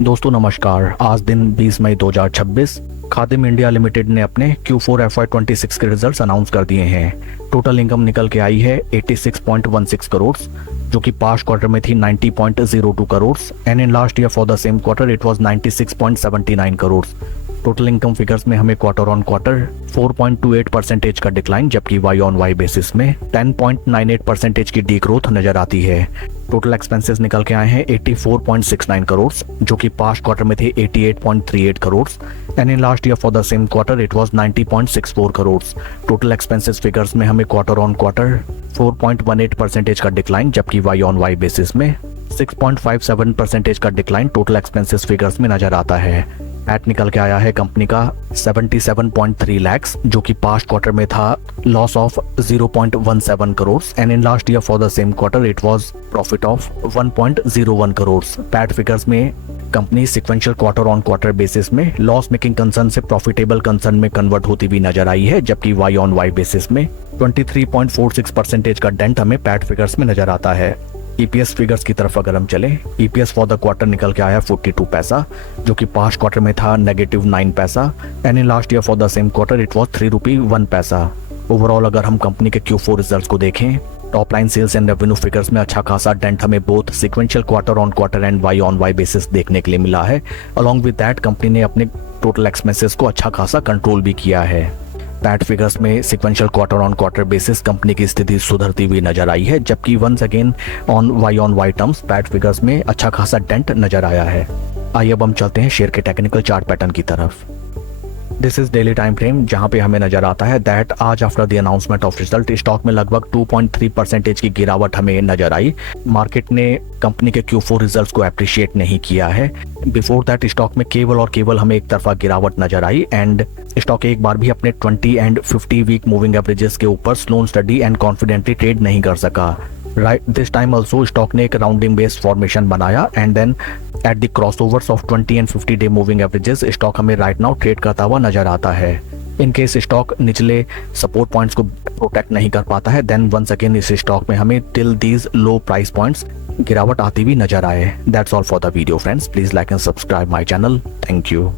दोस्तों नमस्कार। आज दिन 20 मई 2026 खादिम इंडिया लिमिटेड ने अपने Q4 FY26 के रिजल्ट्स अनाउंस कर दिए हैं। टोटल इनकम निकल के आई है 86.16 करोड़, जो कि पास्ट क्वार्टर में थी 90.02 crore and in last year for the same quarter it was 96.79 crore. Total income figures में हमें क्वार्टर ऑन क्वार्टर 4.28% का डिक्लाइन, जबकि वाई ऑन वाई बेसिस में 10.98% की डी ग्रोथ नजर आती है। टोटल एक्सपेंसेस निकल के आए हैं 84.69 करोड़, जो कि पास्ट क्वार्टर में थे 88.38 crore and in last year for the same quarter it was 90.64 crore. Total expenses figures में हमें क्वार्टर ऑन क्वार्टर 4.18% का डिक्लाइन, जबकि वाई ऑन वाई बेसिस में 6.57% का डिक्लाइन टोटल एक्सपेंसेस फिगर्स में नजर आता है। पैट निकल के आया है कंपनी का 77.3 लाख, जो कि पास्ट क्वार्टर में था loss of 0.17 crore and in last year for the same quarter it was profit of 1.01 crore. PAT figures में company sequential quarter on quarter basis में लॉस मेकिंग कंसर्न से प्रॉफिटेबल कंसर्न में कन्वर्ट होती हुई नजर आई है, जबकि वाई ऑन वाई बेसिस में 23.46% का डेंट हमें पैट फिगर्स में नजर आता है। ईपीएस फिगर्स की तरफ अगर हम चले, ईपीएस फॉर द क्वार्टर निकल के आया 42 पैसा, जो कि पास्ट क्वार्टर में था -9 पैसा and in last year for the same quarter it was 3 रुपी 1 पैसा। ओवरऑल अगर हम कंपनी के Q4 रिजल्ट्स को देखें, top line sales and revenue figures में अच्छा खासा डेंट हमें both sequential quarter on quarter and Y on Y basis देखने के लिए मिला है। अलॉन्ग विद दैट कंपनी ने अपने टोटल एक्सपेंसेस को अच्छा खासा कंट्रोल भी किया है। पैट फिगर्स में sequential quarter on quarter basis company की स्थिति सुधरती हुई नजर आई है, जबकि once again on Y terms PAT figures में अच्छा खासा डेंट नजर आया है। आइए अब हम चलते हैं शेयर के टेक्निकल चार्ट पैटर्न की तरफ। This is daily time frame, जहां पे हमें नजर आता है दैट आज after the announcement of result stock में लगभग 2.3% की गिरावट हमें नजर आई। मार्केट ने कंपनी के Q4 रिजल्ट्स को अप्रिशिएट नहीं किया है। बिफोर दैट स्टॉक में केवल और केवल हमें एक तरफा गिरावट नजर आई एंड स्टॉक एक बार भी अपने 20 एंड 50 वीक मूविंग एवरेजेस के ऊपर slow study and confidently trade नहीं कर सका। Right this time also stock ने एक राउंडिंग बेस्ड फॉर्मेशन बनाया and then at the crossovers of 20 and 50 day moving averages stock हमें राइट नाउ ट्रेड करता हुआ नजर आता है। इन केस स्टॉक निचले सपोर्ट पॉइंट्स को प्रोटेक्ट नहीं कर पाता है, देन वंस अगेन इस स्टॉक में हमें till these low price points गिरावट आती हुई नजर आए। That's all for the video friends, please like and subscribe my channel. Thank you.